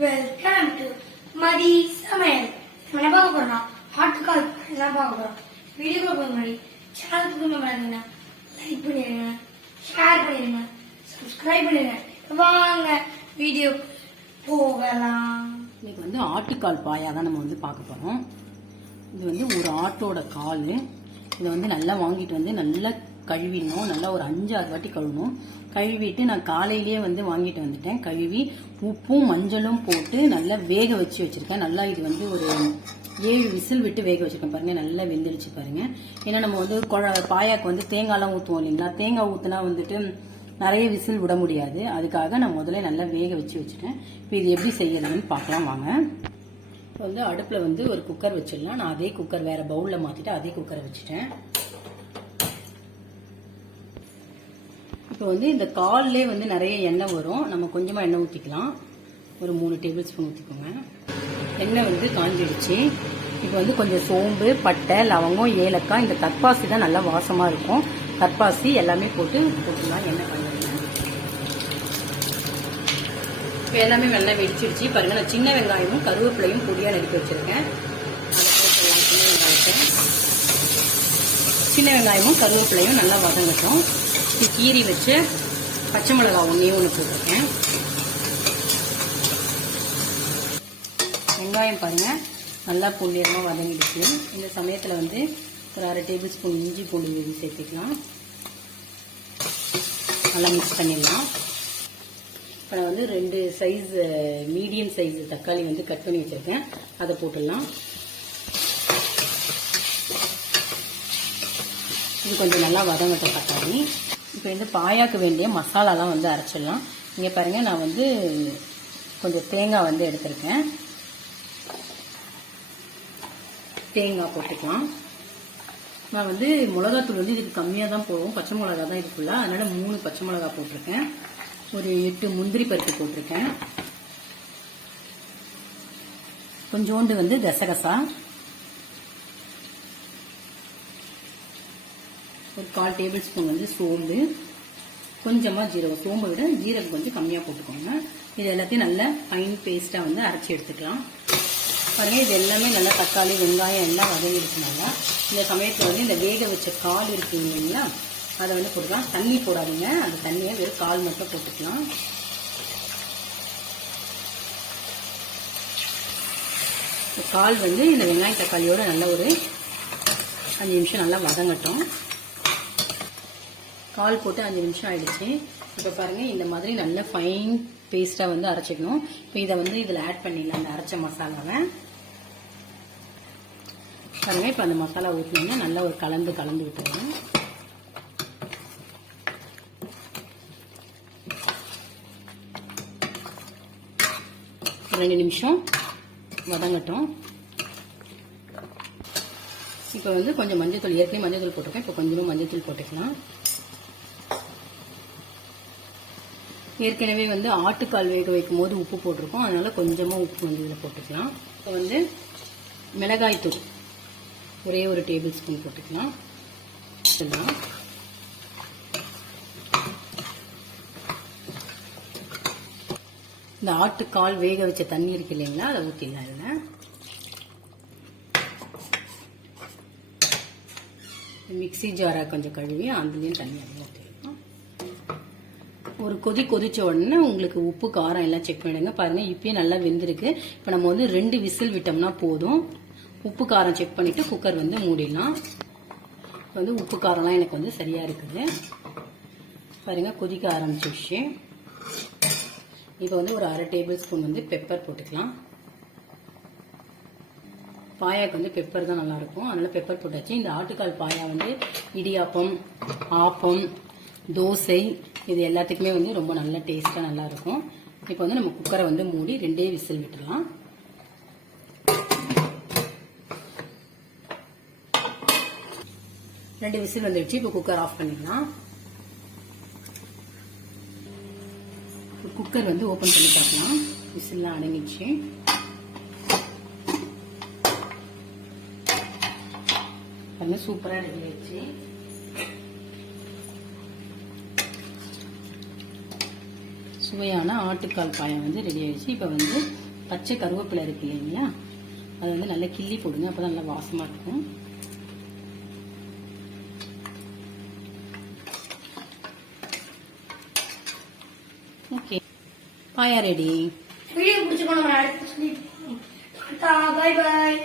Welcome to மதி சமையல். என்ன பார்க்க போறோம்னா ஆட்டுக்கால் தான் பார்க்க போறோம். வீடியோக்குள்ள போக முன்னாடி சேனலுக்கு மறந்துங்கன்னா லைக் பண்ணிடுங்க, ஷேர் பண்ணிடுங்க, சப்ஸ்கிரைப் பண்ணிடுங்க. வாங்க வீடியோ போகலாம். இன்னைக்கு வந்து ஆட்டுக்கால் பாயா தான் நம்ம வந்து பார்க்க போறோம். இது வந்து ஒரு ஆட்டோட கால். இதை வந்து நல்லா வாங்கிட்டு வந்து நல்லா கழுவிடணும். நல்லா ஒரு 5-6 வாட்டி கழுவணும். கழுவிட்டு நான் காலையிலேயே வந்து வாங்கிட்டு வந்துட்டேன். கழுவி உப்பும் மஞ்சளும் போட்டு நல்லா வேக வச்சு வச்சிருக்கேன். நல்லா இது வந்து ஒரு 7 விசில் விட்டு வேக வச்சிருக்கேன். பாருங்க நல்லா வெந்துடுச்சு பாருங்க. ஏன்னா நம்ம வந்து பாயாக்கு வந்து தேங்காய்லாம் ஊற்றுவோம் இல்லைங்களா? தேங்காய் ஊற்றுனா வந்துட்டு நிறைய விசில் விட முடியாது. அதுக்காக நான் முதல்ல நல்லா வேக வச்சு வச்சுட்டேன். இப்போ இது எப்படி செய்யறதுன்னு பார்க்கலாம் வாங்க. இப்போ வந்து அடுப்பில் வந்து ஒரு குக்கர் வச்சிடலாம். நான் அதே குக்கர் வேற பவுலில் மாற்றிட்டு அதே குக்கரை வச்சுட்டேன். இப்போ வந்து இந்த கால்லே வந்து நிறைய எண்ணெய் வரும். நம்ம கொஞ்சமாக எண்ணெய் ஊற்றிக்கலாம். ஒரு 3 டேபிள் ஸ்பூன் ஊற்றிக்கோங்க. எண்ணெய் வந்து காஞ்சிடுச்சு. இப்போ வந்து கொஞ்சம் சோம்பு, பட்டை, லவங்கம், ஏலக்காய், இந்த கற்பாசி தான் நல்லா வாசமாக இருக்கும். கற்பாசி எல்லாமே போட்டுலாம் எண்ணெய் பண்ணிடுங்க. இப்போ எல்லாமே நல்லா வெடிச்சிடுச்சு பாருங்க. நான் சின்ன வெங்காயமும் கருவேப்பிலையும் பொடியாக நறுக்கி வச்சிருக்கேன். அதை போட்டுடலாம். சின்ன வெங்காயமும் கருவேப்பிலையும் நல்லா வதங்கட்டும். கீரி வச்சு பச்சை மிளகாய் ஒன்று போட்டிருக்கேன். வெங்காயம் பாருங்க நல்லா பொன்னிறமாக வதங்கிடுச்சு. இந்த சமயத்தில் வந்து ஒரு 1/2 டேபிள் ஸ்பூன் இஞ்சி பூண்டு விழுது சேர்த்துக்கலாம். நல்லா மிக்ஸ் பண்ணிடலாம். இப்போ நான் வந்து 2 சைஸ் மீடியம் சைஸ் தக்காளி வந்து கட் பண்ணி வச்சிருக்கேன். அதை போட்டுடலாம். இது கொஞ்சம் நல்லா வதங்கட்டும் தக்காளி. இப்போ வந்து பாயாக்கு வேண்டிய மசாலாலாம் வந்து அரைச்சிடலாம். இங்கே பாருங்க நான் வந்து கொஞ்சம் தேங்காய் வந்து எடுத்திருக்கேன். தேங்காய் போட்டுக்கலாம். நான் வந்து மிளகாத்தூள் வந்து இதுக்கு கம்மியாக தான் போடுவோம். பச்சை மிளகா தான் இதுக்குள்ள, அதனால 3 பச்சை மிளகா போட்டிருக்கேன். ஒரு 8 முந்திரி பருப்பு போட்டிருக்கேன். கொஞ்சோண்டு வந்து கசகசா, ஒரு 1/4 டேபிள் ஸ்பூன் வந்து சோம்பு, கொஞ்சமாக ஜீரகம். சோம்பை விட ஜீரகம் கொஞ்சம் கம்மியாக போட்டுக்கோங்க. இது எல்லாத்தையும் நல்லா ஃபைன் பேஸ்ட்டாக வந்து அரைச்சி எடுத்துக்கலாம். பாருங்கள் இது எல்லாமே நல்லா தக்காளி வெங்காயம் எல்லாம் வதங்கிடுச்சுனால இந்த சமயத்தில் வந்து இந்த வேக வச்ச கால் இருக்கு இல்லைங்களா, அதை வந்து போட்டுக்கலாம். தண்ணி போடாதீங்க, அந்த தண்ணியை வெறும் கால் மட்டும் போட்டுக்கலாம். கால் வந்து இந்த வெங்காயம் தக்காளியோட நல்லா ஒரு 5 நிமிஷம் நல்லா வதங்கட்டும். கால் போட்டு 5 நிமிஷம் ஆயிடுச்சு. இப்போ பாருங்க இந்த மாதிரி நல்ல ஃபைன் பேஸ்ட்டாக வந்து அரைச்சிக்கணும். இப்போ இதை வந்து இதில் ஆட் பண்ணிடலாம். அந்த அரைச்ச மசாலாவை பாருங்க. இப்போ அந்த மசாலா ஊற்றினீங்கன்னா நல்லா ஒரு கலந்து விட்டுருங்க. ஒரு 2 நிமிஷம் வதங்கட்டும். இப்போ வந்து கொஞ்சம் மஞ்சள், ஏற்கனவே மஞ்சள் போட்டிருக்கேன். இப்போ கொஞ்சமாக மஞ்சள் போட்டுக்கலாம். ஏற்கனவே வந்து ஆட்டுக்கால் வேக வைக்கும் போது உப்பு போட்டிருக்கோம், அதனால கொஞ்சமாக உப்பு வந்து இதில் போட்டுக்கலாம். இப்போ வந்து மிளகாய் தூள் ஒரே ஒரு டேபிள் ஸ்பூன் போட்டுக்கலாம். இந்த ஆட்டுக்கால் வேக வச்ச தண்ணி இருக்கு இல்லைங்களா, அதை ஊற்றிடலாம். இதில் மிக்சி ஜாரை கொஞ்சம் கழுவி அதுலேயும் தண்ணி அதில் ஊற்றிடலாம். ஒரு கொதிச்ச உடனே உங்களுக்கு உப்பு காரம் எல்லாம் செக் பண்ணிடுங்க. பாருங்க இப்பயே நல்லா வெந்திருக்கு. இப்போ நம்ம வந்து 2 விசில் விட்டோம்னா போதும். உப்பு காரம் செக் பண்ணிட்டு குக்கர் வந்து மூடிடலாம். வந்து உப்பு காரம்லாம் எனக்கு வந்து சரியா இருக்குது. பாருங்க கொதிக்க ஆரம்பிச்சிடுச்சு. இப்போ வந்து ஒரு 1/2 டேபிள் ஸ்பூன் வந்து பெப்பர் போட்டுக்கலாம். பாயாக்கு வந்து பெப்பர் தான் நல்லா இருக்கும், அதனால பெப்பர் போட்டாச்சு. இந்த ஆட்டுக்கால் பாயா வந்து இடியாப்பம், ஆப்பம், தோசை இது எல்லாத்துக்குமே வந்து ரொம்ப நல்ல டேஸ்டா நல்லா இருக்கும். இப்போ வந்து நம்ம குக்கரை வந்து மூடி 2 விசில் விட்டுடலாம். ரெண்டு விசில் வந்துடுச்சு. இப்போ குக்கர் ஆஃப் பண்ணிடலாம். குக்கர் வந்து ஓபன் பண்ணி பார்க்கலாம். விசில்லாம் அடங்கிடுச்சு. சூப்பரா ரெடி ஆயிடுச்சு. சுவையான ஆட்டுக்கால் பாயம் வந்து ரெடி ஆயிடுச்சு. இப்போ வந்து பச்சை கருவேப்பிலை இருக்கு இல்லைங்களா, அதை வந்து நல்லா கிள்ளி போடுங்க, அப்பதான் நல்லா வாசமா இருக்கும். ஓகே, பாயா ரெடி. வீடியோ பிடிச்சிக்கணும், நம்ம அடுத்து சொல்லிட்டு பை பாய்.